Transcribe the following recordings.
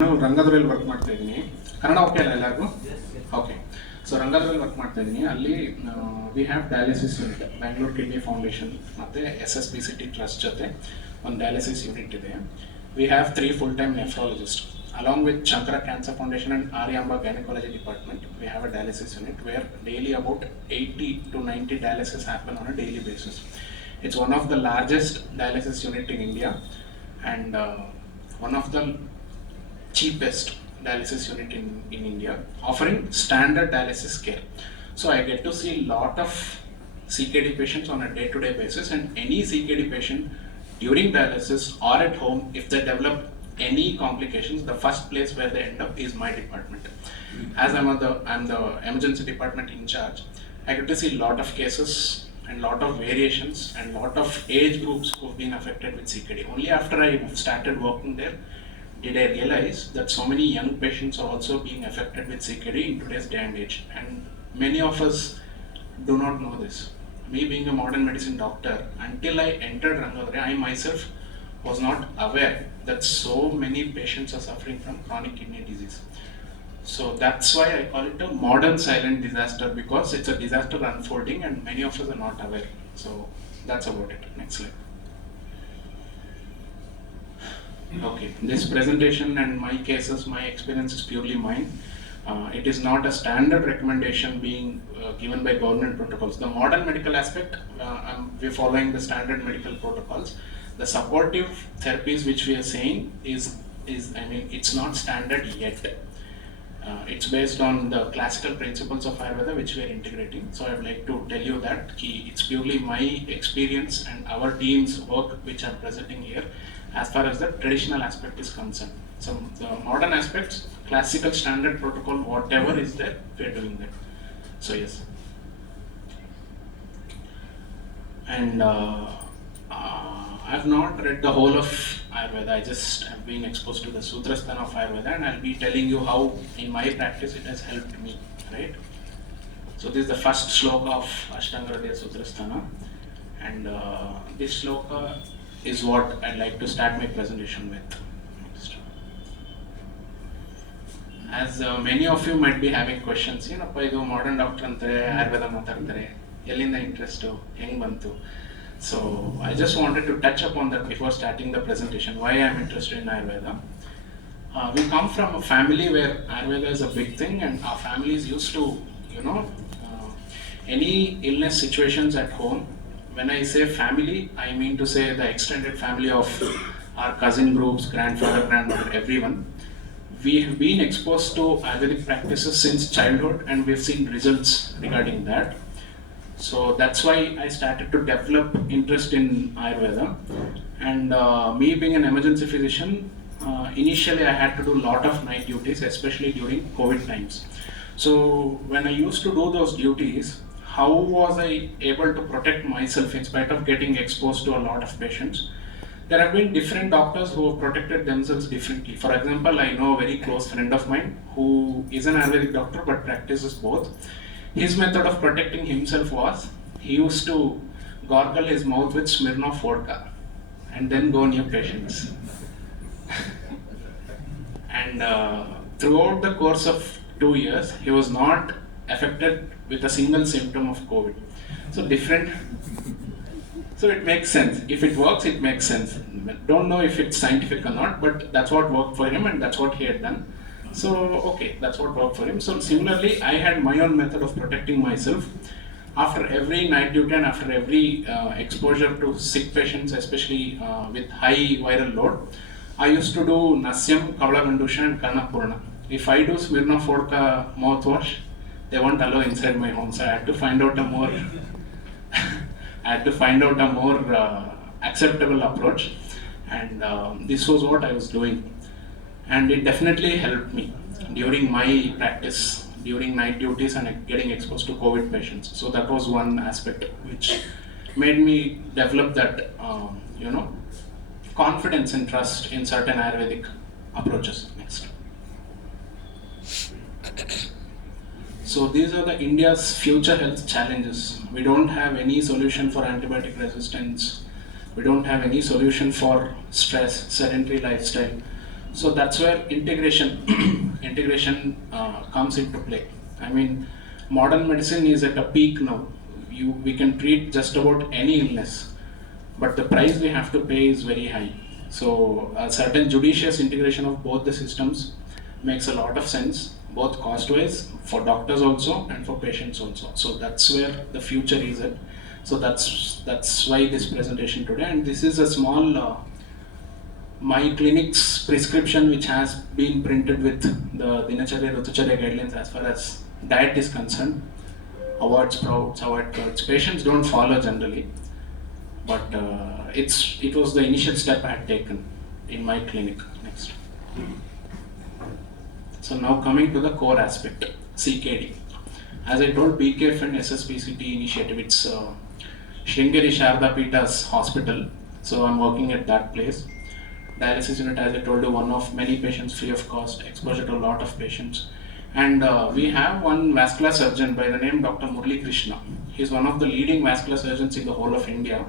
ನಾನು ರಂಗದಲ್ಲಿ ವರ್ಕ್ ಮಾಡ್ತಾ ಇದ್ದೀನಿ. ಕನ್ನಡ ಓಕೆ ಅಲ್ಲ ಎಲ್ಲರಿಗೂ? ಓಕೆ. ಸೊ ರಂಗದಲ್ಲಿ ವರ್ಕ್ ಮಾಡ್ತಾ ಇದ್ದೀನಿ. ಅಲ್ಲಿ we have dialysis unit, Bangalore kidney foundation ಮತ್ತು SSBCT ಟ್ರಸ್ಟ್ ಜೊತೆ ಒಂದು ಡಯಾಲಿಸಿಸ್ ಯೂನಿಟ್ ಇದೆ. We have 3 full-time nephrologists. Along with Shankara Cancer Foundation and Aryamba Gynecology Department, we have a dialysis unit where daily about 80 to 90 dialysis happen on a daily basis. It's one of the largest dialysis unit in India and one of the cheapest dialysis unit in India, offering standard dialysis care. So I get to see a lot of CKD patients on a day-to-day basis, and any CKD patient during dialysis or at home, if they develop any complications, the first place where they end up is my department. As I'm the emergency department in charge, I get to see a lot of cases and lot of variations and lot of age groups who've been affected with CKD. Only after I started working there did I realize that so many young patients are also being affected with CKD in today's day and age, and many of us do not know this. Me being a modern medicine doctor, until I entered Rangadre, I myself was not aware that so many patients are suffering from chronic kidney disease. So that's why I call it a modern silent disaster, because it's a disaster unfolding and many of us are not aware. So that's about it. Next slide. Okay, this presentation and my cases, my experience is purely mine. It is not a standard recommendation being given by government protocols. The modern medical aspect, we're following the standard medical protocols. The supportive therapies which we are saying is it's not standard yet. It's based on the classical principles of Ayurveda which we are integrating. So I would like to tell you that it's purely my experience and our team's work which I'm presenting here as far as the traditional aspect is concerned. So the modern aspects, classical standard protocol, whatever is there, we're doing that. So yes. And I've not read the whole of Ayurveda. I just have been exposed to the Sutrasthana of Ayurveda, and I'll be telling you how in my practice it has helped me, right? So this is the first shloka of Ashtanga Hridaya Sutrasthana, and this shloka is what I'd like to start my presentation with. As many of you might be having questions, ಇದು modern doctor ಅಂತಾರೆ, ಆಯುರ್ವೇದ ಮಾತಾಡ್ತಾರೆ, ಎಲ್ಲಿಂದ interest, ಹೆಂಗೆ ಬಂತು? So I just wanted to touch upon that before starting the presentation, why I'm interested in Ayurveda. We come from a family where Ayurveda is a big thing, and our families used to, any illness situations at home. When I say family, I mean to say the extended family of our cousin groups, grandfather, grandmother, everyone. We have been exposed to Ayurvedic practices since childhood, and we've seen results regarding that. So that's why I started to develop interest in Ayurveda. And me being an emergency physician, initially I had to do a lot of night duties, especially during COVID times. So when I used to do those duties, how was I able to protect myself in spite of getting exposed to a lot of patients? There have been different doctors who have protected themselves differently. For example, I know a very close friend of mine who is an Ayurvedic doctor but practices both. His method of protecting himself was, he used to gargle his mouth with Smirnoff vodka and then go near patients. And throughout the course of 2 years, he was not affected with a single symptom of COVID. So different. So it makes sense. If it works, it makes sense. Don't know if it's scientific or not, but that's what worked for him and that's what he had done. So, okay, that's what worked for him. So similarly, I had my own method of protecting myself. After every night duty and after every exposure to sick patients, especially with high viral load, I used to do Nasyam, Kavalagandusha and Karnapurna. If I do Smirnoff vodka mouthwash, they won't allow inside my home. So I had to find out a more acceptable approach, and this was what I was doing, and it definitely helped me during my practice, during night duties and getting exposed to COVID patients. So that was one aspect which made me develop that confidence and trust in certain Ayurvedic approaches. Next. So these are the India's future health challenges. We don't have any solution for antibiotic resistance. We don't have any solution for stress, sedentary lifestyle. So that's where integration comes into play. I mean, modern medicine is at a peak now. We can treat just about any illness, but the price we have to pay is very high. So a certain judicious integration of both the systems makes a lot of sense, both cost-wise for doctors also and for patients also. So that's where the future is at. So that's why this presentation today, and this is a small my clinic's prescription which has been printed with the Dinacharya Rutucharya guidelines as far as diet is concerned. Avoid sprouts, avoid curds. Patients don't follow generally, but it was the initial step I had taken in my clinic. Next. So now coming to the core aspect, CKD. As I told, BKF and SSBCT initiative, it's Sringeri Sharda Pita's hospital. So I'm working at that place. Dialysis unit, as I told you, one of many patients free of cost, exposure to a lot of patients. And we have one vascular surgeon by the name Dr. Murali Krishna. He's one of the leading vascular surgeons in the whole of India,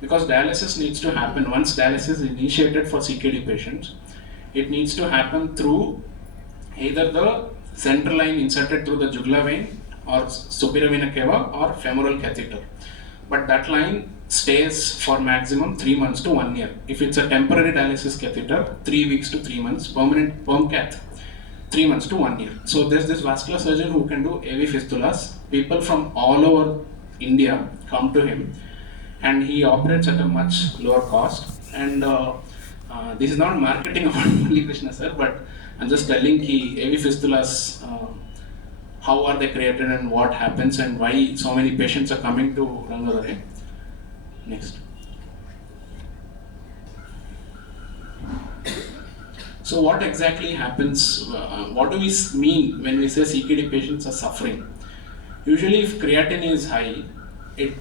because dialysis needs to happen. Once dialysis is initiated for CKD patients, it needs to happen through either the central line inserted through the jugular vein or superior vena cava or femoral catheter. But that line stays for maximum 3 months to 1 year. If it's a temporary dialysis catheter, 3 weeks to 3 months, permanent perm cath, 3 months to 1 year. So there's this vascular surgeon who can do AV fistulas. People from all over India come to him, and he operates at a much lower cost. And this is not marketing about Murali Krishna sir, but I'm just telling AV fistulas, how are they created and what happens and why so many patients are coming to Rangadore. Next. So what exactly happens, what do we mean when we say CKD patients are suffering? Usually if creatinine is high, it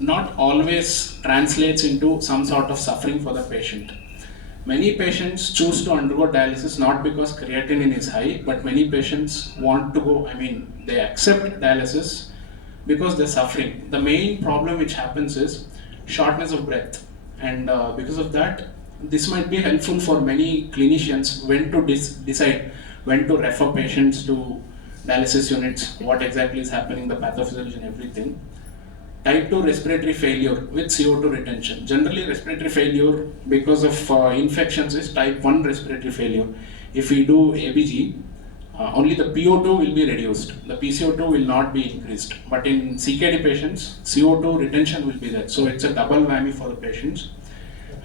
not always translates into some sort of suffering for the patient. Many patients choose to undergo dialysis not because creatinine is high, but many patients want to go, they accept dialysis because they're suffering. The main problem which happens is shortness of breath, and because of that, this might be helpful for many clinicians when to decide when to refer patients to dialysis units, what exactly is happening, the pathophysiology and everything. Type 2 respiratory failure with CO2 retention. Generally, respiratory failure because of infections is type 1 respiratory failure. If we do ABG, only the PO2 will be reduced. The PCO2 will not be increased. But in CKD patients, CO2 retention will be there. So it's a double whammy for the patients.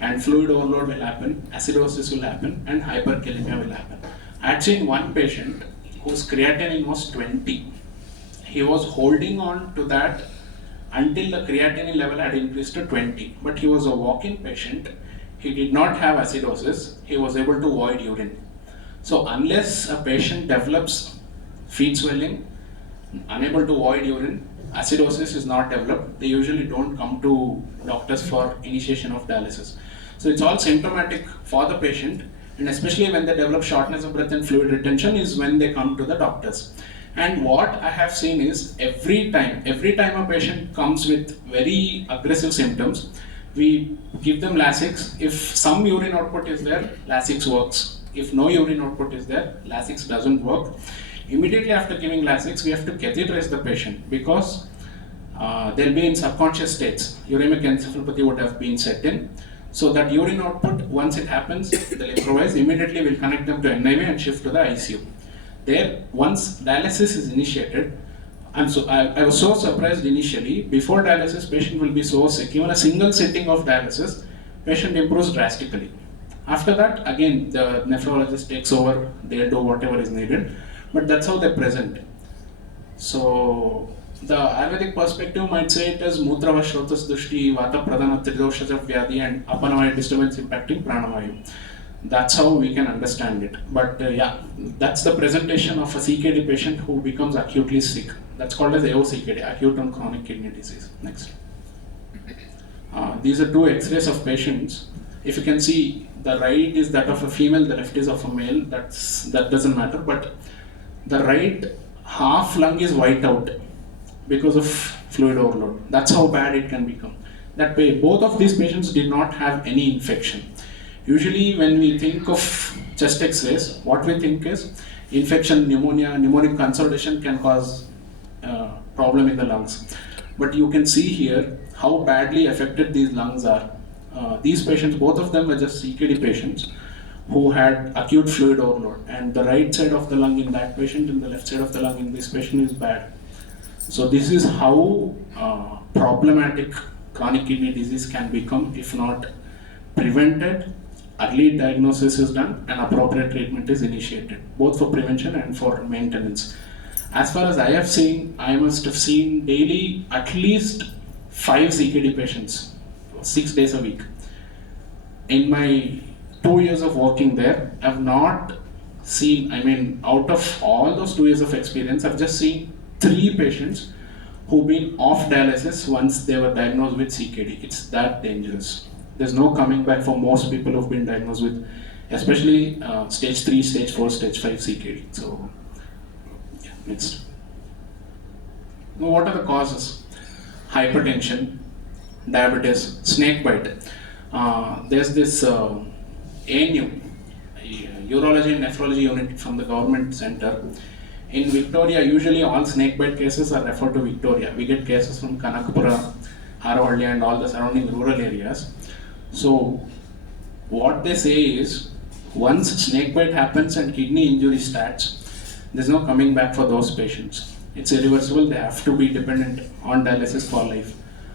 And fluid overload will happen, acidosis will happen, and hyperkalemia will happen. I had seen one patient whose creatinine was 20. He was holding on to that until the creatinine level had increased to 20. But he was a walk-in patient. He did not have acidosis. He was able to void urine. So unless a patient develops feet swelling, unable to void urine, acidosis is not developed, they usually don't come to doctors for initiation of dialysis. So it's all symptomatic for the patient, and especially when they develop shortness of breath and fluid retention is when they come to the doctors. And what I have seen is every time a patient comes with very aggressive symptoms, we give them Lasix. If some urine output is there, Lasix works. If no urine output is there, Lasix doesn't work. Immediately after giving Lasix, we have to catheterize the patient because they'll be in subconscious states. Uremic encephalopathy would have been set in. So that urine output, once it happens, they'll improvise. Immediately we'll connect them to NIV and shift to the ICU. There, once dialysis is initiated, I was so surprised initially. Before dialysis, patient will be so sick. Even a single sitting of dialysis, patient improves drastically. After that, again, the nephrologist takes over. They'll do whatever is needed. But that's how they present. So the Ayurvedic perspective might say it as Mutrava Shrotas Dushti, Vata Pradhana Tridoshaja Vyadhi and Apanavaya disturbance impacting Pranavayu. That's how we can understand it. But that's the presentation of a CKD patient who becomes acutely sick. That's called as AOCKD, acute and chronic kidney disease. Next. These are two X-rays of patients. If you can see, the right is that of a female, the left is of a male. That doesn't matter. But the right half lung is white out because of fluid overload. That's how bad it can become. That way, both of these patients did not have any infection. Usually when we think of chest x-rays, what we think is infection, pneumonia, pneumonic consolidation can cause problem in the lungs. But you can see here how badly affected these lungs are. These patients, both of them were just CKD patients who had acute fluid overload, and the right side of the lung in that patient and the left side of the lung in this patient is bad. So this is how problematic chronic kidney disease can become if not prevented, early diagnosis is done, and appropriate treatment is initiated, both for prevention and for maintenance. As far as I have seen, I must have seen daily at least 5 CKD patients, 6 days a week. In my 2 years of working there, I've not seen, out of all those 2 years of experience, I've just seen 3 patients who've been off dialysis once they were diagnosed with CKD. It's that dangerous. There's no coming back for most people who've been diagnosed with, especially stage 3, stage 4, stage 5 CKD. So, yeah, next. Now, what are the causes? Hypertension, diabetes, snake bite. There's this ANU, Urology and Nephrology Unit from the government center. In Victoria, usually all snakebite cases are referred to Victoria. We get cases from Kanakapura, Haravalli and all the surrounding rural areas. So what they say is, once snakebite happens and kidney injury starts, there's no coming back for those patients. It's irreversible, they have to be dependent on dialysis for life.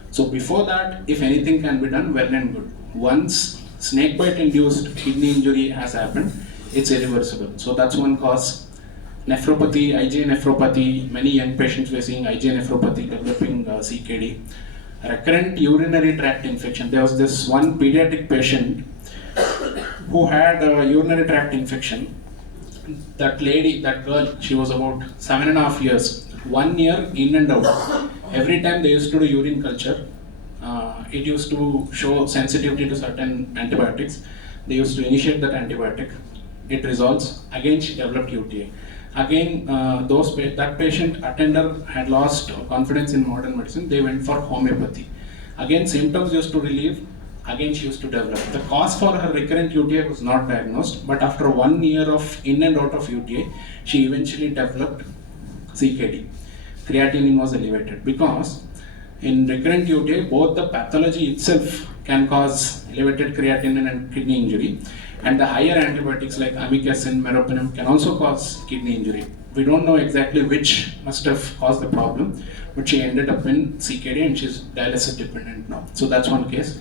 So before that, if anything can be done, well and good. Once snakebite induced kidney injury has happened, it's irreversible. So that's one cause. Nephropathy, IgA nephropathy, many young patients were seeing IgA nephropathy developing CKD. Recurrent urinary tract infection. There was this one pediatric patient who had a urinary tract infection. That lady, that girl, she was about 7.5 years, 1 year in and out. Every time they used to do urine culture, it used to show sensitivity to certain antibiotics. They used to initiate that antibiotic. It resolves. Again, she developed UTI. Again, that patient attender had lost confidence in modern medicine. They went for homeopathy. Again, symptoms used to relieve. Again, she used to develop. The cause for her recurrent UTI was not diagnosed, but after 1 year of in and out of UTI, she eventually developed CKD. Creatinine was elevated because in recurrent UTI, both the pathology itself can cause elevated creatinine and kidney injury, and the higher antibiotics like amikacin, meropenem can also cause kidney injury. We don't know exactly which must have caused the problem, but she ended up in CKD and she's dialysis dependent now. So that's one case.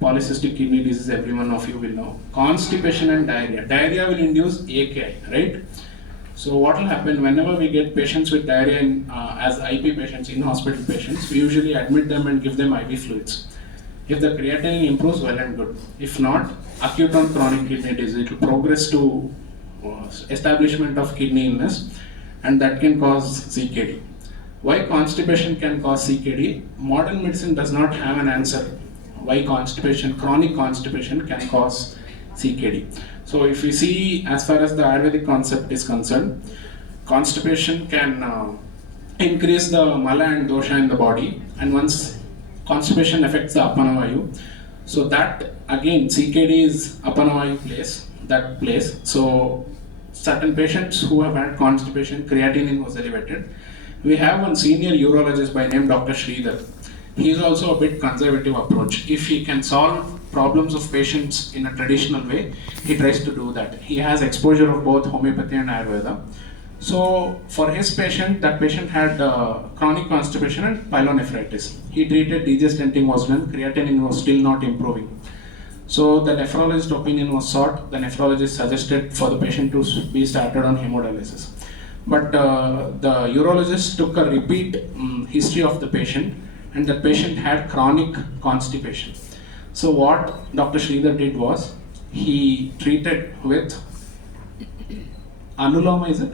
Polycystic kidney disease, every one of you will know. Constipation and diarrhea. Diarrhea will induce AKI, right? So what will happen whenever we get patients with diarrhea as IP patients, in hospital patients, we usually admit them and give them IV fluids. If the creatinine improves, well and good. If not, acute on chronic kidney disease, it will progress to establishment of kidney illness, and that can cause CKD. Why constipation can cause CKD? Modern medicine does not have an answer why chronic constipation can cause CKD. So if we see, as far as the Ayurvedic concept is concerned, constipation can increase the mala and dosha in the body, and once constipation affects the Apanavayu, so that again CKD is Apanavayu place. So certain patients who have had constipation, creatinine was elevated. We have one senior urologist by name Dr. Sridhar. He is also a bit conservative approach. If he can solve problems of patients in a traditional way, he tries to do that. He has exposure of both homeopathy and Ayurveda. So for his patient, that patient had chronic constipation and pyelonephritis. He treated degestenting was done, creatinine was still not improving. So the nephrologist opinion was sought. The nephrologist suggested for the patient to be started on hemodialysis. But the urologist took a repeat history of the patient, and the patient had chronic constipation. So what Dr. Sridhar did was, he treated with anuloma, is it?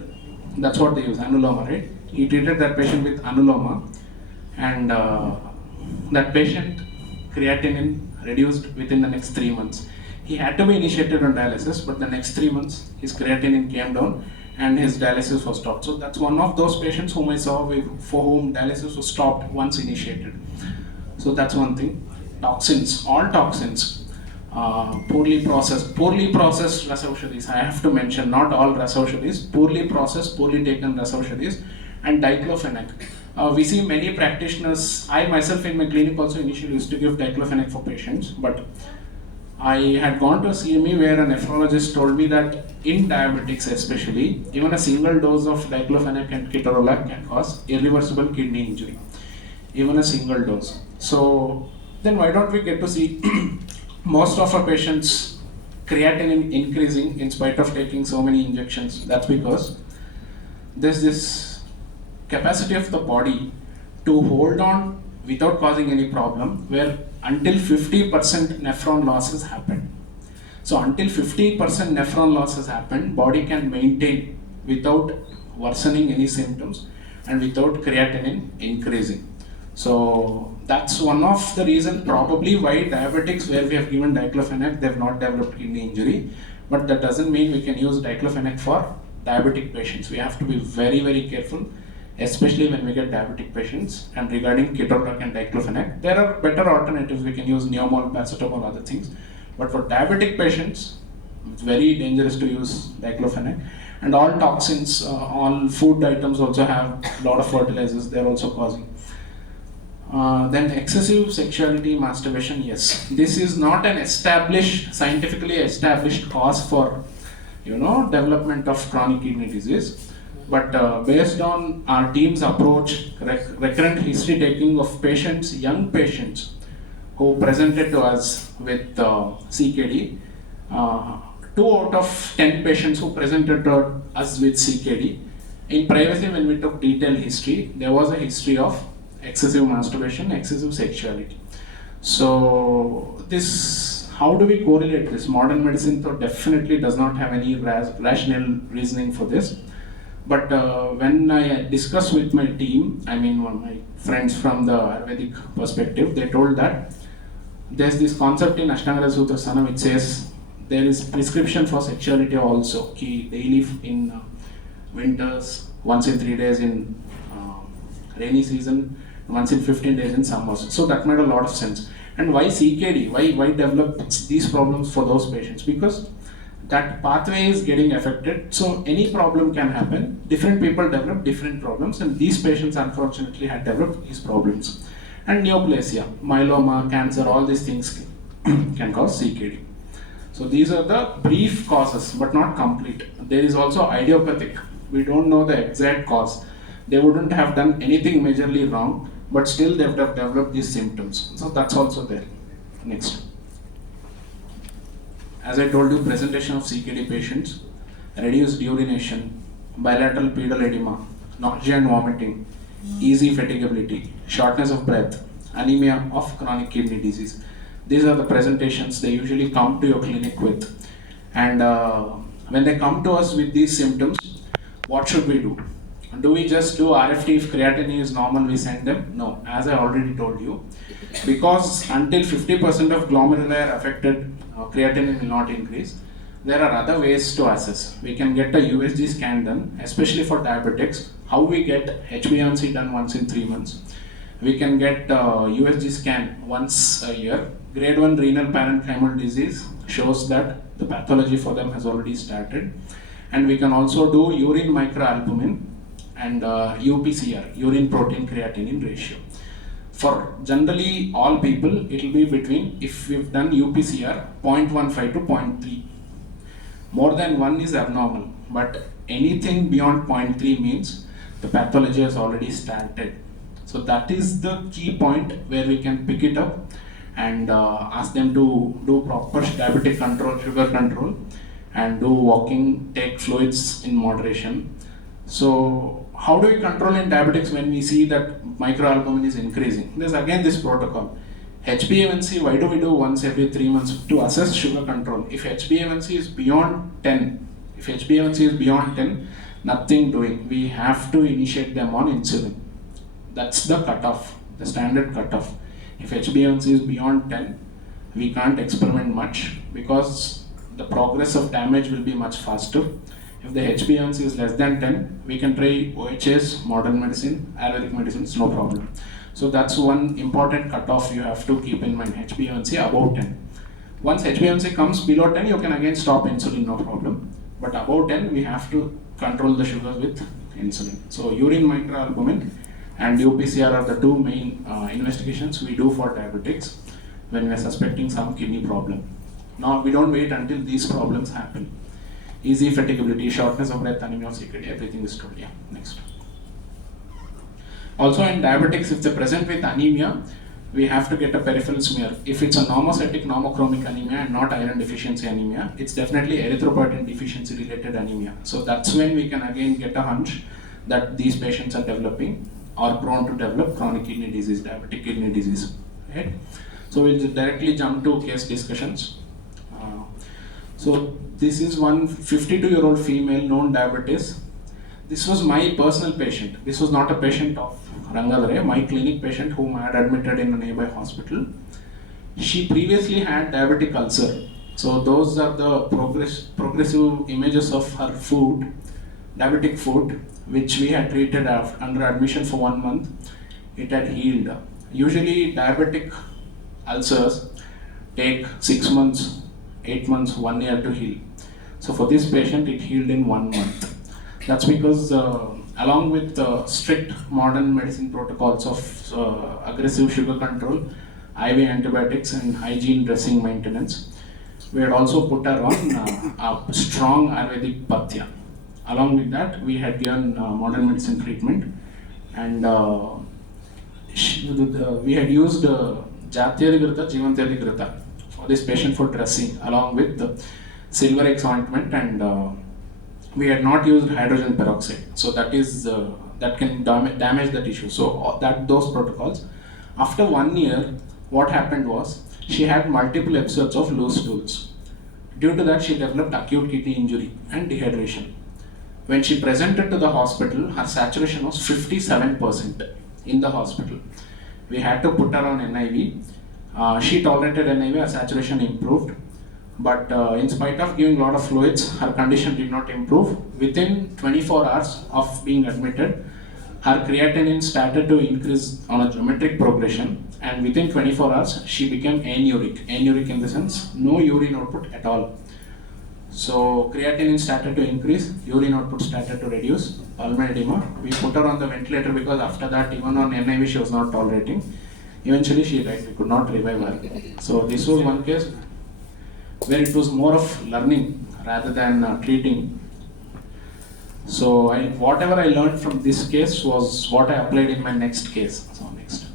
That's what they use, anuloma, right? He treated that patient with anuloma, and that patient creatinine reduced within the next 3 months. He had to be initiated on dialysis, but the next 3 months his creatinine came down and his dialysis was stopped. So that's one of those patients whom I saw for whom dialysis was stopped once initiated. So that's one thing. Toxins, all toxins. poorly processed rasaushadis. I have to mention, not all rasaushadis, poorly processed, poorly taken rasaushadis, and diclofenac. We see many practitioners, I myself in my clinic also initially used to give diclofenac for patients, but I had gone to a CME where a nephrologist told me that in diabetics especially, even a single dose of diclofenac and ketorolac can cause irreversible kidney injury. Even a single dose. So then why don't we get to see most of our patients creatinine increasing in spite of taking so many injections? That's because there's this capacity of the body to hold on without causing any problem, where until 50% nephron loss has happened. So until 50% nephron loss has happened, body can maintain without worsening any symptoms and without creatinine increasing. So that's one of the reasons probably why diabetics where we have given diclofenac, they have not developed kidney injury. But that doesn't mean we can use diclofenac for diabetic patients. We have to be very, very careful, especially when we get diabetic patients. And regarding ketorolac and diclofenac, there are better alternatives. We can use neomol, paracetamol, other things. But for diabetic patients, it's very dangerous to use diclofenac. And all toxins, all food items also have a lot of fertilizers. They're also causing. Then excessive sexuality, masturbation, yes. This is not an scientifically established cause for, development of chronic kidney disease. But based on our team's approach, recurrent history taking of patients, young patients who presented to us with CKD, 2 out of 10 patients who presented to us with CKD, in privacy when we took detailed history, there was a history of excessive masturbation, excessive sexuality. So this, how do we correlate this? Modern medicine though definitely does not have any rational reasoning for this. But when I discussed with my team, I mean one of my friends from the Ayurvedic perspective, they told that there's this concept in Ashtanga Sutra Sana which says there is prescription for sexuality also, daily in winters, once in 3 days in rainy season, once in 15 days in summers. So that made a lot of sense. And why CKD? Why develop these problems for those patients? Because that pathway is getting affected. So any problem can happen. Different people develop different problems, and these patients unfortunately had developed these problems. And neoplasia, myeloma, cancer, all these things can cause CKD. So these are the brief causes, but not complete. There is also idiopathic. We don't know the exact cause. They wouldn't have done anything majorly wrong, but still they would have developed these symptoms. So that's also there. Next. As I told you, presentation of CKD patients, reduced urination, bilateral pedal edema, nausea and vomiting, easy fatigability, shortness of breath, anemia of chronic kidney disease. These are the presentations they usually come to your clinic with. And when they come to us with these symptoms, what should we do? Do we just do RFT if creatinine is normal, we send them? No, as I already told you, because until 50% of glomeruli are affected, creatinine will not increase. There are other ways to assess. We can get a USG scan done, especially for diabetics. How we get HbA1c done once in 3 months. We can get USG scan once a year. Grade 1 renal parenchymal disease shows that the pathology for them has already started. And we can also do urine microalbumin and UPCR, urine protein creatinine ratio. For generally all people, it will be between, if we've done UPCR, 0.15 to 0.3. More than 1 is abnormal, but anything beyond 0.3 means the pathology has already started. So that is the key point where we can pick it up and ask them to do proper diabetic control, sugar control, and do walking, take fluids in moderation. So how do we control in diabetics when we see that microalbumin is increasing? There's again this protocol. HbA1c, why do we do once every 3 months to assess sugar control? If HbA1c is beyond 10, nothing doing. We have to initiate them on insulin. That's the cutoff, the standard cutoff. If HbA1c is beyond 10, we can't experiment much because the progress of damage will be much faster. If the HbA1c is less than 10, we can try OHS, modern medicine, Ayurvedic medicines, no problem. So that's one important cutoff you have to keep in mind, HbA1c above 10. Once HbA1c comes below 10, you can again stop insulin, no problem. But above 10, we have to control the sugars with insulin. So urine microalbumin and UPCR are the two main investigations we do for diabetics when we are suspecting some kidney problem. Now we don't wait until these problems happen. Easy fatigability, shortness of breath, anemia, CKD, everything is told. Yeah, next. Also in diabetics, if they present with anemia, we have to get a peripheral smear. If it's a normocytic normochromic anemia and not iron deficiency anemia, it's definitely erythropoietin deficiency related anemia. So that's when we can again get a hunch that these patients are developing or prone to develop chronic kidney disease, diabetic kidney disease. Right? So we'll directly jump to case discussions. So this is one 52-year-old female, known diabetes. This was my personal patient. This was not a patient of Rangadhare, my clinic patient whom I had admitted in a nearby hospital. She previously had diabetic ulcer. So those are the progressive images of her food, diabetic foot, which we had treated under admission for 1 month. It had healed. Usually diabetic ulcers take 6 months, 8 months, 1 year to heal. So for this patient, it healed in 1 month. That's because along with strict modern medicine protocols of aggressive sugar control, IV antibiotics and hygiene dressing maintenance, we had also put her on a strong Ayurvedic pathya. Along with that, we had given modern medicine treatment, and we had used Jatyadigrita, Jivantadigrita for this patient for dressing, along with the silver X ointment, and we had not used hydrogen peroxide. So that is that can damage the tissue. So those protocols. After 1 year, what happened was she had multiple episodes of loose stools. Due to that, she developed acute kidney injury and dehydration. When she presented to the hospital, her saturation was 57% in the hospital. We had to put her on NIV. She tolerated NIV, her saturation improved. But in spite of giving a lot of fluids, her condition did not improve. Within 24 hours of being admitted, her creatinine started to increase on a geometric progression, and within 24 hours, she became anuric. Anuric in the sense, no urine output at all. So creatinine started to increase, urine output started to reduce, pulmonary edema. We put her on the ventilator because after that, even on NIV, she was not tolerating. Eventually, she died. We could not revive her. So this was one case where it was more of learning rather than treating. So whatever I learned from this case was what I applied in my next case. So next.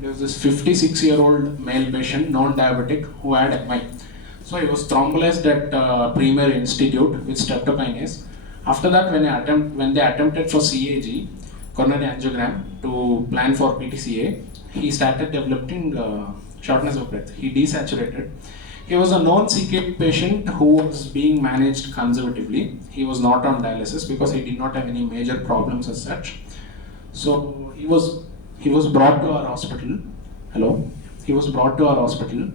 There was this 56-year-old male patient, non-diabetic, who had MI. So he was thrombolized at Premier Institute with streptokinase. After that, when they attempted for CAG, coronary angiogram, to plan for PTCA, he started developing shortness of breath. He desaturated. He was a known CKD patient who was being managed conservatively. He was not on dialysis because he did not have any major problems as such. So he was brought to our hospital. Hello. He was brought to our hospital.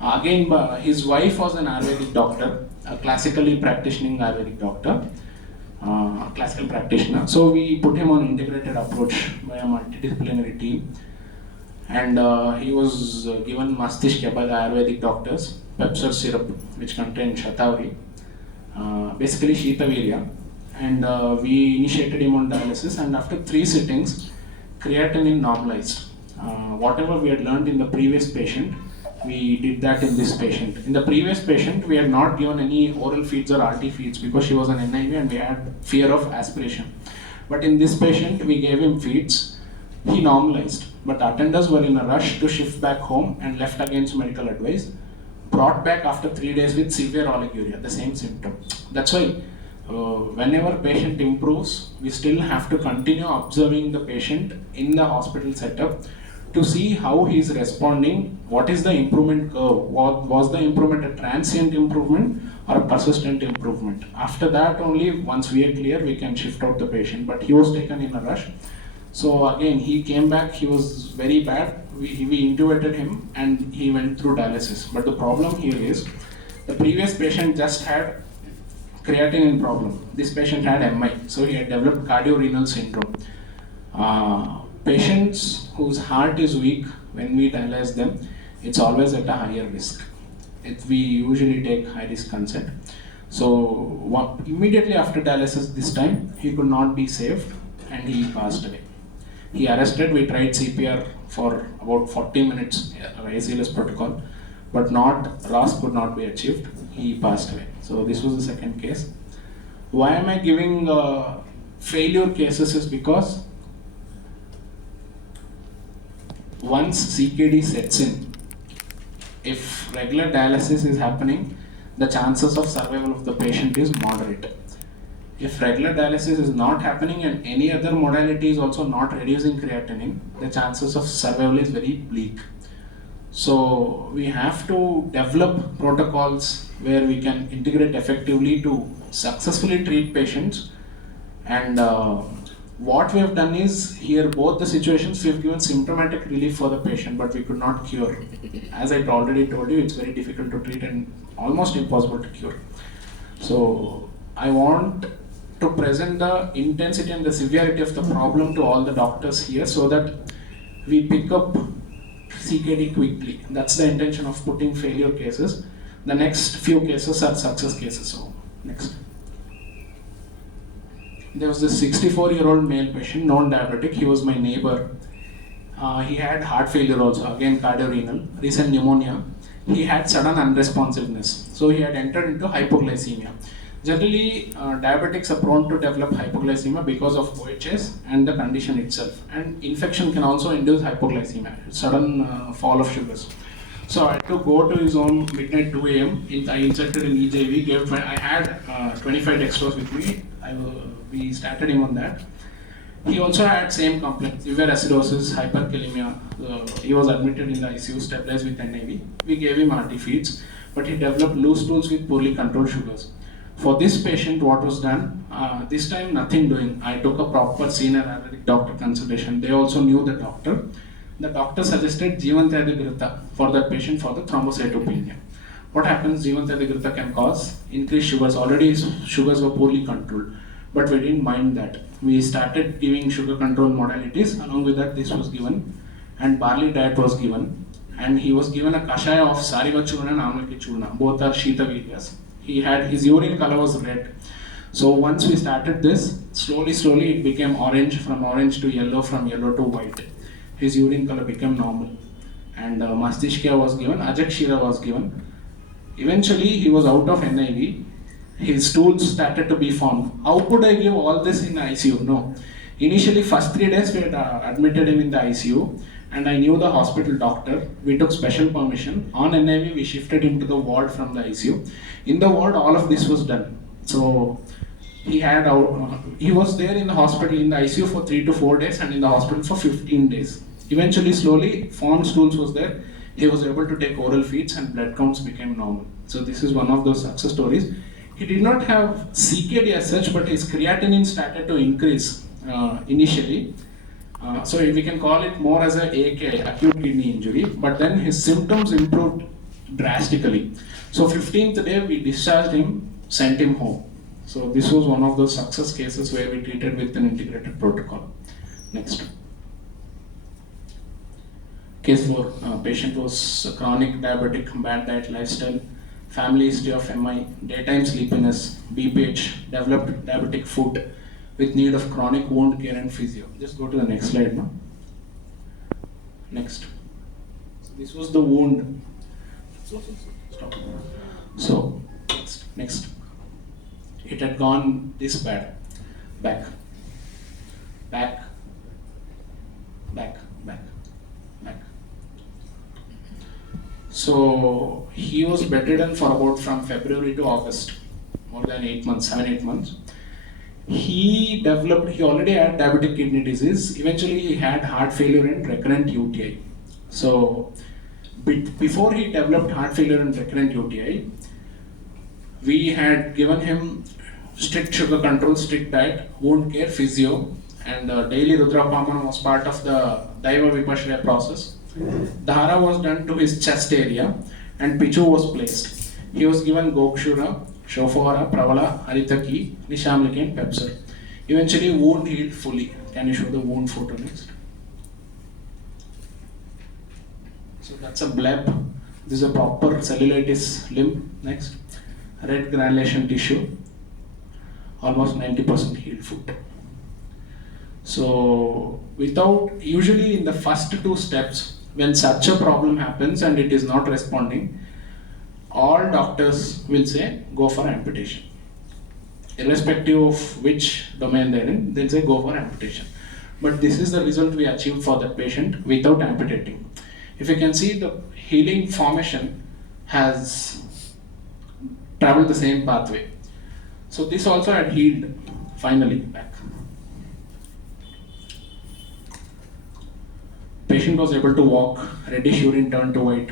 Again, his wife was an Ayurvedic doctor, a classically practicing Ayurvedic doctor, classical practitioner. So we put him on integrated approach by a multidisciplinary team. And he was given Mastishka by the Ayurvedic doctors, Pepsar syrup, which contained Shatavari, basically Shitavirya. And we initiated him on dialysis, and after 3 sittings, creatinine normalized. Whatever we had learned in the previous patient, we did that in this patient. In the previous patient, we had not given any oral feeds or RT feeds because she was an NIV and we had fear of aspiration. But in this patient, we gave him feeds. He normalized, but attenders were in a rush to shift back home and left against medical advice. Brought back after 3 days with severe oliguria, the same symptom. That's why whenever patient improves, we still have to continue observing the patient in the hospital setup to see how he is responding. What is the improvement curve? Was the improvement a transient improvement or a persistent improvement? After that only, once we are clear, we can shift out the patient. But he was taken in a rush. So again, he came back, he was very bad. We intubated him and he went through dialysis. But the problem here is, the previous patient just had creatinine problem. This patient had MI, so he had developed cardiorenal syndrome. Patients whose heart is weak, when we dialyze them, it's always at a higher risk. We usually take high risk consent. So immediately after dialysis, this time he could not be saved and he passed away. He arrested, we tried CPR for about 40 minutes, ACLS protocol, but RAS could not be achieved. He passed away. So this was the second case. Why am I giving failure cases is because once CKD sets in, if regular dialysis is happening, the chances of survival of the patient is moderate. If regular dialysis is not happening and any other modality is also not reducing creatinine, the chances of survival is very bleak. So we have to develop protocols where we can integrate effectively to successfully treat patients. And what we have done is, here both the situations we have given symptomatic relief for the patient, but we could not cure. As I already told you, it's very difficult to treat and almost impossible to cure. So I want to present the intensity and the severity of the problem to all the doctors here so that we pick up CKD quickly. That's the intention of putting failure cases. The next few cases are success cases. So next. There was this 64-year-old male patient, non-diabetic. He was my neighbor. He had heart failure also, again cardiorenal, recent pneumonia. He had sudden unresponsiveness. So he had entered into hypoglycemia. Generally, diabetics are prone to develop hypoglycemia because of OHS and the condition itself. And infection can also induce hypoglycemia, sudden fall of sugars. So I had to go to his home midnight 2 a.m. I injected in EJV. I had 25 dextrose with me. We started him on that. He also had same complaints, severe acidosis, hyperkalemia. He was admitted in the ICU, stabilized with NIV. We gave him RT feeds, but he developed loose stools with poorly controlled sugars. For this patient, what was done? This time, nothing doing. I took a proper senior Ayurvedic doctor consultation. They also knew the doctor. The doctor suggested Jeevanthyadigrita for that patient for the thrombocytopenia. What happens? Jeevanthyadigrita can cause increased sugars. Already sugars were poorly controlled, but we didn't mind that. We started giving sugar control modalities. Along with that, this was given, and barley diet was given, and he was given a kashaya of Sariva Churna and Amalaki Churna. Both are Shita Viryas. His urine color was red. So once we started this, slowly it became orange, from orange to yellow, from yellow to white. His urine color became normal. And Mastishkya was given, Ajak Shira was given. Eventually, he was out of NIV. His stools started to be formed. How could I give all this in ICU? No. Initially, first 3 days we had admitted him in the ICU, and I knew the hospital doctor. We took special permission. On NIV, we shifted him to the ward from the ICU. In the ward, all of this was done. So he was there in the hospital in the ICU for 3 to 4 days and in the hospital for 15 days. Eventually, slowly, formed stools was there. He was able to take oral feeds and blood counts became normal. So this is one of those success stories. He did not have CKD as such, but his creatinine started to increase initially. So we can call it more as a AKI, acute kidney injury, but then his symptoms improved drastically. So 15th day we discharged him, sent him home. So this was one of those success cases where we treated with an integrated protocol. Next. Case 4, patient was chronic diabetic, bad diet, lifestyle, family history of MI, daytime sleepiness, BPH, developed diabetic foot with need of chronic wound care and physio. Just go to the next slide now. Next. So this was the wound. Stop. So next. It had gone this bad. Back. So he was bedridden for about from February to August, more than 8 months, 7-8 months. He already had diabetic kidney disease. Eventually he had heart failure and recurrent UTI. So before he developed heart failure and recurrent UTI, we had given him strict sugar control, strict diet, wound care, physio, and daily Rudrapaman was part of the Daiva Vipashraya process. Dhara was done to his chest area and Pichu was placed. He was given Gokshura, Shofara, Pravala, Haritaki, Nishamliki and Pepsir. Eventually wound healed fully. Can you show the wound photo next? So that's a bleb. This is a proper cellulitis limb. Next, red granulation tissue, almost 90% healed foot. So usually in the first two steps, when such a problem happens and it is not responding, all doctors will say go for amputation. Irrespective of which domain they're in, they'll say go for amputation. But this is the result we achieved for that patient without amputating. If you can see, the healing formation has traveled the same pathway. So this also had healed finally back. Patient was able to walk, reddish urine turned to white,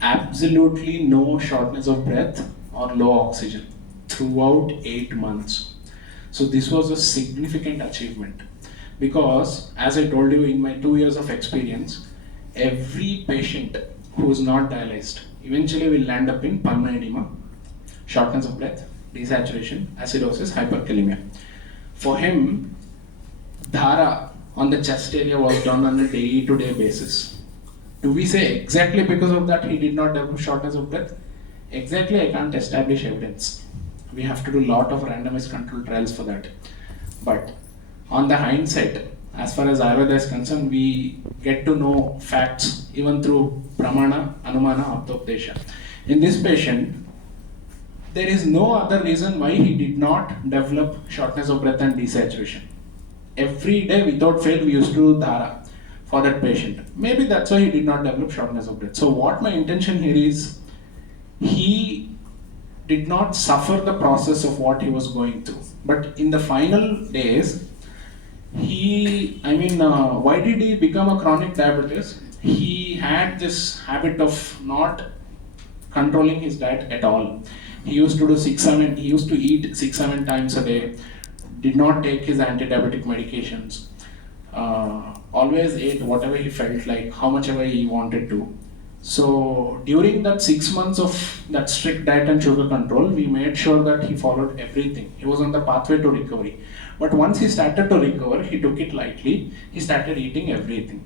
absolutely no shortness of breath or low oxygen throughout 8 months. So this was a significant achievement because, as I told you, in my 2 years of experience, every patient who is not dialyzed eventually will land up in pulmonary edema, shortness of breath, desaturation, acidosis, hyperkalemia. For him, dhara on the chest area was done on a day-to-day basis. Do we say exactly because of that he did not develop shortness of breath? Exactly, I can't establish evidence. We have to do a lot of randomized controlled trials for that. But on the hindsight, as far as Ayurveda is concerned, we get to know facts even through pramana, anumana, aptopdesha. In this patient, there is no other reason why he did not develop shortness of breath and desaturation. Every day without fail we used to do dhara for that patient. Maybe that's why he did not develop shortness of breath. So what my intention here is, he did not suffer the process of what he was going through. But in the final days, why did he become a chronic diabetes? He had this habit of not controlling his diet at all. He used to eat 6-7 times a day, did not take his anti-diabetic medications, always ate whatever he felt like, how much ever he wanted to. So during that 6 months of that strict diet and sugar control, we made sure that he followed everything. He was on the pathway to recovery. But once he started to recover, he took it lightly. He started eating everything.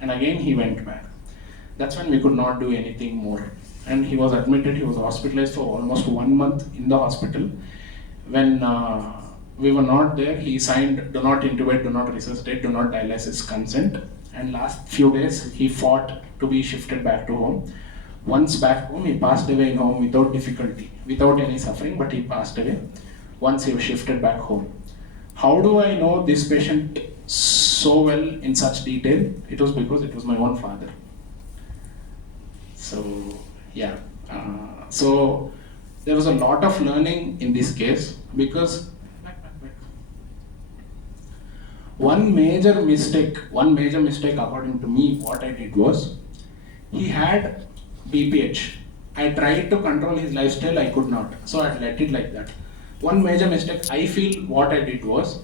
And again, he went back. That's when we could not do anything more. And he was admitted, he was hospitalized for almost 1 month in the hospital. When we were not there, he signed do not intubate, do not resuscitate, do not dialysis consent. And last few days, he fought to be shifted back to home. Once back home, he passed away in home without difficulty, without any suffering, but he passed away once he was shifted back home. How do I know this patient so well in such detail? It was because it was my own father. So, yeah. So, there was a lot of learning in this case because one major mistake according to me, what I did was, he had BPH. I tried to control his lifestyle, I could not. So I let it like that. One major mistake I feel what I did was,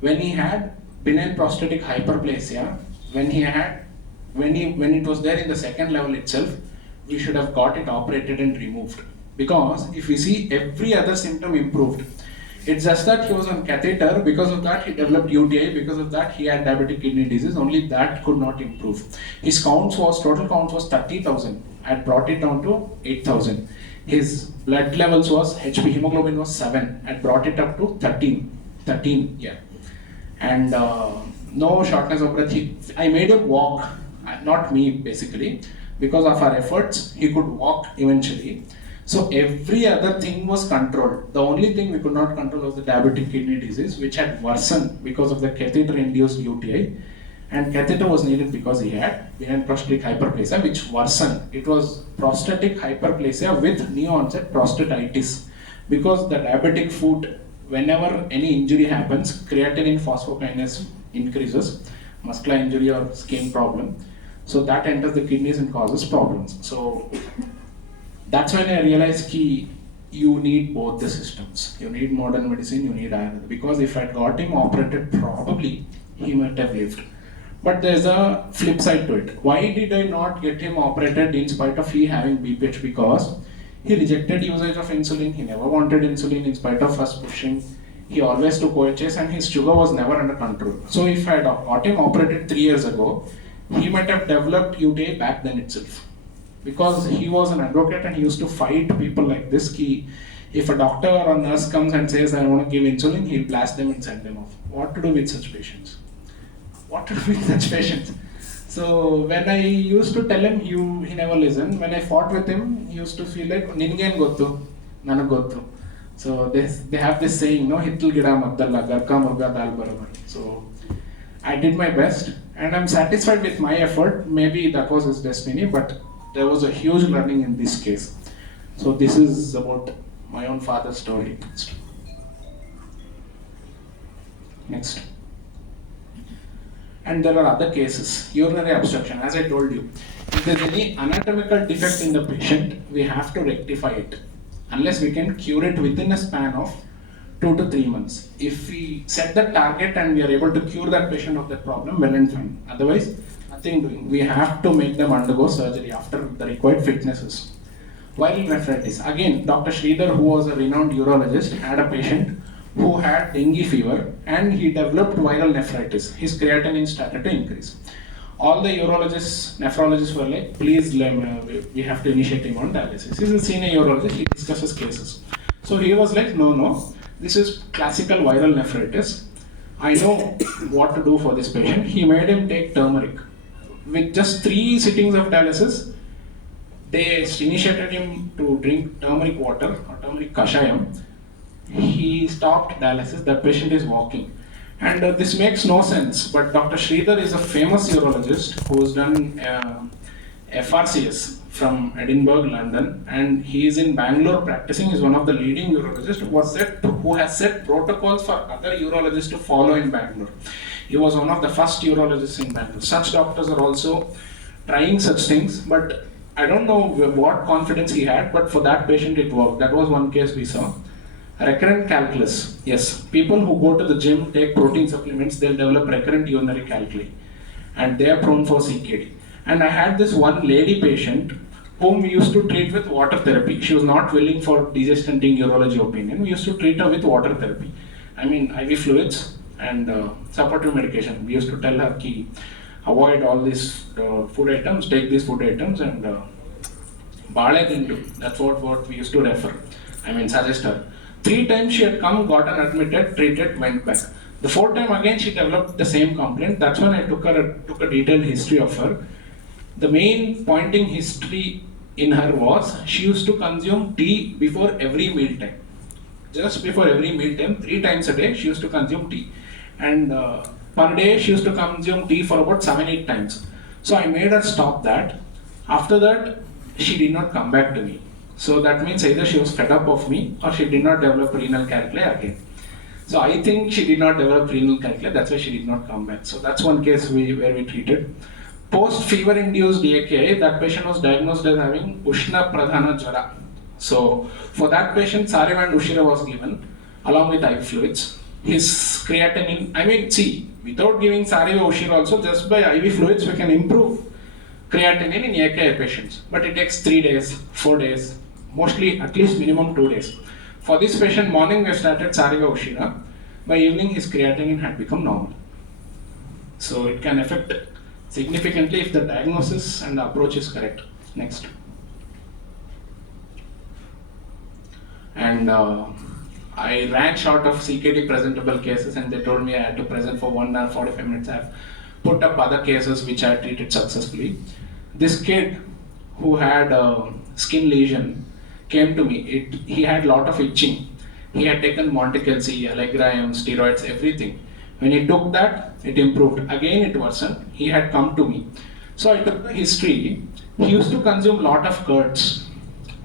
when he had benign prostatic hyperplasia, when it was there in the second level itself, we should have got it operated and removed. Because if we see, every other symptom improved. It's just that he was on catheter, because of that he developed UTI, because of that he had diabetic kidney disease, only that could not improve. His total counts was 30,000. I had brought it down to 8,000. His blood levels was, hemoglobin was 7. I had brought it up to 13, yeah. And no shortness of breath. I made him walk, not me basically, because of our efforts, he could walk eventually. So every other thing was controlled. The only thing we could not control was the diabetic kidney disease, which had worsened because of the catheter-induced UTI. And catheter was needed because he had benign prostatic hyperplasia, which worsened. It was prostatic hyperplasia with neo-onset prostatitis. Because the diabetic foot, whenever any injury happens, creatinine phosphokinase increases, muscular injury or skin problem. So that enters the kidneys and causes problems. So that's when I realized you need both the systems. You need modern medicine, you need Ayurveda. Because if I got him operated, probably he might have lived. But there's a flip side to it. Why did I not get him operated in spite of he having BPH? Because he rejected usage of insulin. He never wanted insulin in spite of us pushing. He always took OHS and his sugar was never under control. So if I had got him operated 3 years ago, he might have developed UTI back then itself. because he was an advocate and he used to fight people like this. If a doctor or a nurse comes and says, I want to give insulin, he'll blast them and send them off. What to do with such patients? What to do with such patients? So when I used to tell him, he never listened. When I fought with him, he used to feel like, Ningen gotu, nana gotu. So they have this saying, no, hittul gida maddalla, garka murga dal barabar. So I did my best and I'm satisfied with my effort. Maybe that was his destiny, but there was a huge learning in this case. So this is about my own father's story. Next. And there are other cases. Urinary obstruction, as I told you. If there's any anatomical defect in the patient, we have to rectify it. Unless we can cure it within a span of 2 to 3 months. If we set the target and we are able to cure that patient of that problem, well and fine. Otherwise, nothing doing. We have to make them undergo surgery after the required fitnesses. Viral nephritis. Again, Dr. Sridhar, who was a renowned urologist, had a patient who had dengue fever and he developed viral nephritis. His creatinine started to increase. All the urologists, nephrologists were like, please, we have to initiate him on dialysis. He's a senior urologist, he discusses cases. So he was like, no, this is classical viral nephritis. I know what to do for this patient. He made him take turmeric. With just 3 sittings of dialysis, they initiated him to drink turmeric water or turmeric kashayam. He stopped dialysis, the patient is walking. And this makes no sense, but Dr. Sridhar is a famous urologist who's done FRCS from Edinburgh, London, and he is in Bangalore practicing. He's one of the leading urologists who has set protocols for other urologists to follow in Bangalore. He was one of the first urologists in Bangalore. Such doctors are also trying such things, but I don't know what confidence he had, but for that patient it worked. That was one case we saw. Recurrent calculus. Yes, people who go to the gym, take protein supplements, they'll develop recurrent urinary calculi and they are prone for CKD. And I had this one lady patient whom we used to treat with water therapy. She was not willing for degescenting urology opinion. We used to treat her with water therapy. I mean, IV fluids and supportive medication. We used to tell her, avoid all these food items, take these food items and bale dindu. That's what we used to refer. Suggest her. 3 times she had come, gotten admitted, treated, went back. The 4th time again she developed the same complaint. That's when I took a detailed history of her. The main pointing history in her was she used to consume tea before every meal time. Just before every meal time, 3 times a day she used to consume tea. And per day she used to consume tea for about 7-8 times. So I made her stop that. After that, she did not come back to me. So that means either she was fed up of me or she did not develop renal calculi again. So I think she did not develop renal calculi, that's why she did not come back. So that's one case where we treated. Post-fever induced AKI, that patient was diagnosed as having Ushna Pradhana Jara. So for that patient, Sariva and Ushira was given along with IV fluids. His creatinine, without giving Sariva Ushira also, just by IV fluids we can improve creatinine in AKI patients. But it takes 3 days, 4 days. Mostly at least minimum 2 days. For this patient, morning we started Sariva Ushira. By evening his creatinine had become normal. So it can affect significantly if the diagnosis and the approach is correct. Next. And I ran short of CKD presentable cases and they told me I had to present for 1 hour 45 minutes. I have put up other cases which I treated successfully. This kid who had a skin lesion came to me. He had a lot of itching. He had taken Montelukast, Allegraim, steroids, everything. When he took that, it improved. Again it worsened. He had come to me. So I took the history. He used to consume a lot of curds.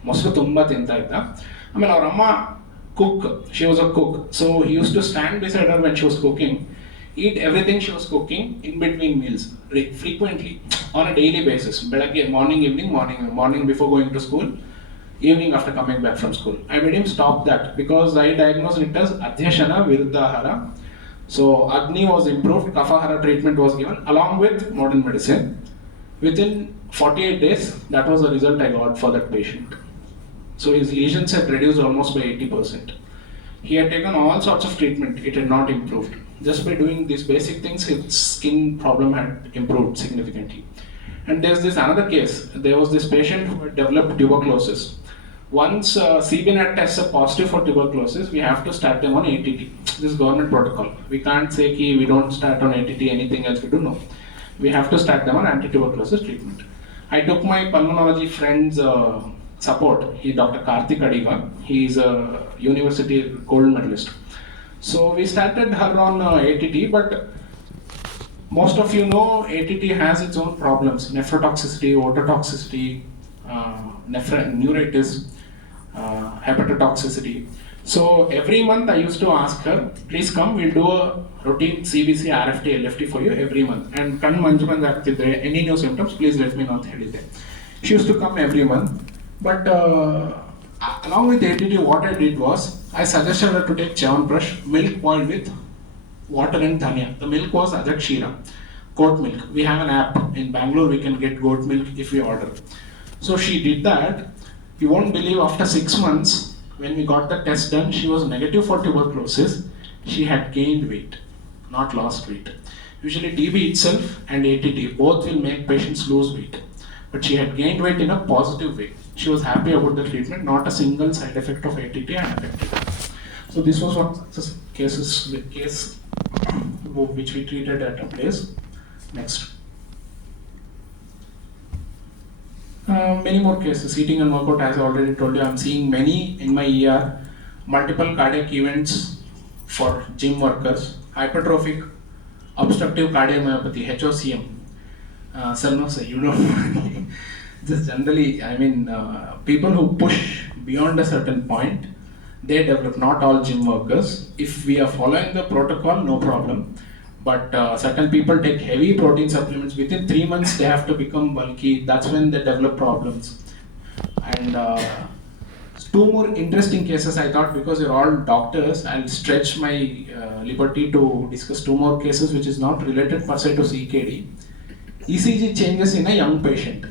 Mostly tumba tinta idda. Our amma cook. She was a cook. So he used to stand beside her when she was cooking, eat everything she was cooking in between meals, frequently, on a daily basis. Morning, evening, morning before going to school, evening after coming back from school. I made him stop that because I diagnosed it as Adhyashana Viruddhahara. So Agni was improved, Kafahara treatment was given along with modern medicine. Within 48 days, that was the result I got for that patient. So his lesions had reduced almost by 80%. He had taken all sorts of treatment, it had not improved. Just by doing these basic things, his skin problem had improved significantly. And there's this another case. There was this patient who had developed tuberculosis. Once CBNAT tests are positive for tuberculosis, we have to start them on ATT. This is government protocol. We can't say we don't start on ATT, anything else we do. No. We have to start them on anti-tuberculosis treatment. I took my pulmonology friend's support. He Dr. Karthik Adiga. He is a university gold medalist. So we started her on ATT, but most of you know ATT has its own problems: nephrotoxicity, ototoxicity, neuritis, hepatotoxicity. So every month I used to ask her, please come, we'll do a routine CBC, RFT, LFT for you every month. And any new symptoms, please let me know. She used to come every month. But along with ATT, what I did was, I suggested her to take Chyawanprash, milk boiled with water and dhania. The milk was Ajak Shira, goat milk. We have an app in Bangalore, we can get goat milk if we order. So she did that. You won't believe, after 6 months, when we got the test done, she was negative for tuberculosis. She had gained weight, not lost weight. Usually TB itself and ATT, both will make patients lose weight. But she had gained weight in a positive way. She was happy about the treatment, not a single side effect of ATT and affected. So this was one success case which we treated at a place. Next. Many more cases. Eating and workout, as I already told you, I'm seeing many in my ER. Multiple cardiac events for gym workers. Hypertrophic obstructive cardiomyopathy, HOCM. Sir, you know, just generally, people who push beyond a certain point, they develop, not all gym workers. If we are following the protocol, no problem. But certain people take heavy protein supplements. Within 3 months, they have to become bulky. That's when they develop problems. And 2 more interesting cases, I thought, because you're all doctors, I'll stretch my liberty to discuss 2 more cases which is not related per se to CKD. ECG changes in a young patient.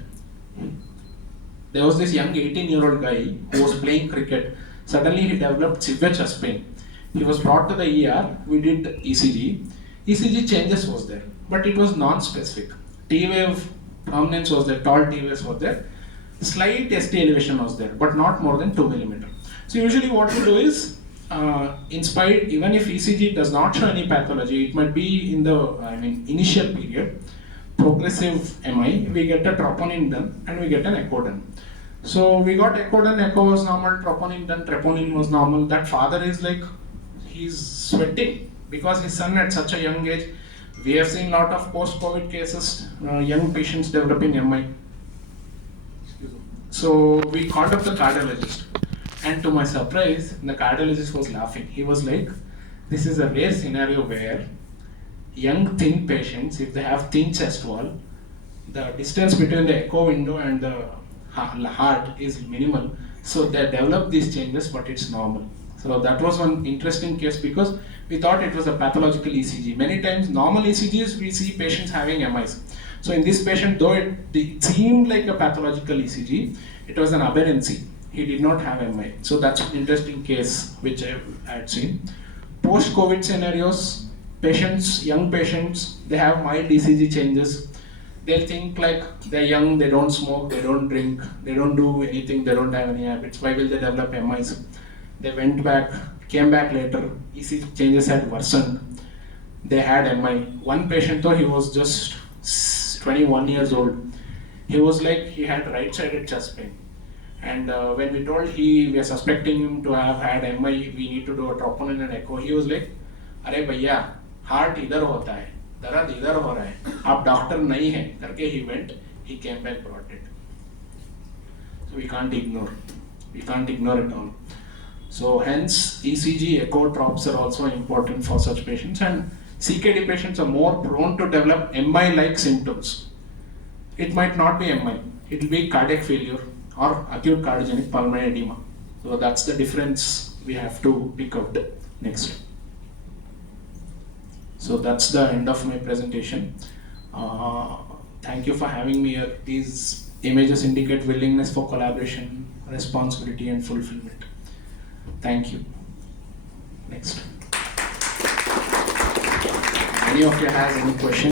There was this young 18-year-old guy who was playing cricket. Suddenly he developed severe chest pain. He was brought to the ER, we did ECG. ECG changes was there, but it was non-specific. T-wave prominence was there, tall T-waves was there. Slight ST elevation was there, but not more than 2 mm. So usually what we do is, even if ECG does not show any pathology, it might be in the initial period, progressive MI, we get a troponin done and we get an echo done. So we got echo done, echo was normal, troponin done, troponin was normal. That father is like, he's sweating because his son at such a young age. We have seen a lot of post-COVID cases, young patients developing MI. So we called up the cardiologist, and to my surprise, the cardiologist was laughing. He was like, this is a rare scenario where young thin patients, if they have thin chest wall, the distance between the echo window and the heart is minimal. So they develop these changes, but it's normal. So that was one interesting case because we thought it was a pathological ECG. Many times normal ECGs, we see patients having MIs. So in this patient, though it seemed like a pathological ECG, it was an aberrancy. He did not have MI. So that's an interesting case which I had seen. Post-COVID scenarios, young patients, they have mild ECG changes. They'll think like they're young, they don't smoke, they don't drink, they don't do anything, they don't have any habits. Why will they develop MIs? They went back, came back later, ECG changes had worsened. They had MI. One patient though, he was just 21 years old. He was like, he had right-sided chest pain. And when we told we are suspecting him to have had MI, we need to do a troponin and echo. He was like, "Arey bhaiya, heart idhar hota hai, darad idhar ho raha hai. Aap doctor nahi hai." Karke he went, he came back, brought it. So we can't ignore. We can't ignore it all. So hence ECG, echo, trops are also important for such patients, and CKD patients are more prone to develop MI-like symptoms. It might not be MI, it will be cardiac failure or acute cardiogenic pulmonary edema. So that's the difference we have to pick out. Next. So that's the end of my presentation. Thank you for having me here. These images indicate willingness for collaboration, responsibility and fulfillment. Thank you. Next. Any of you has any questions?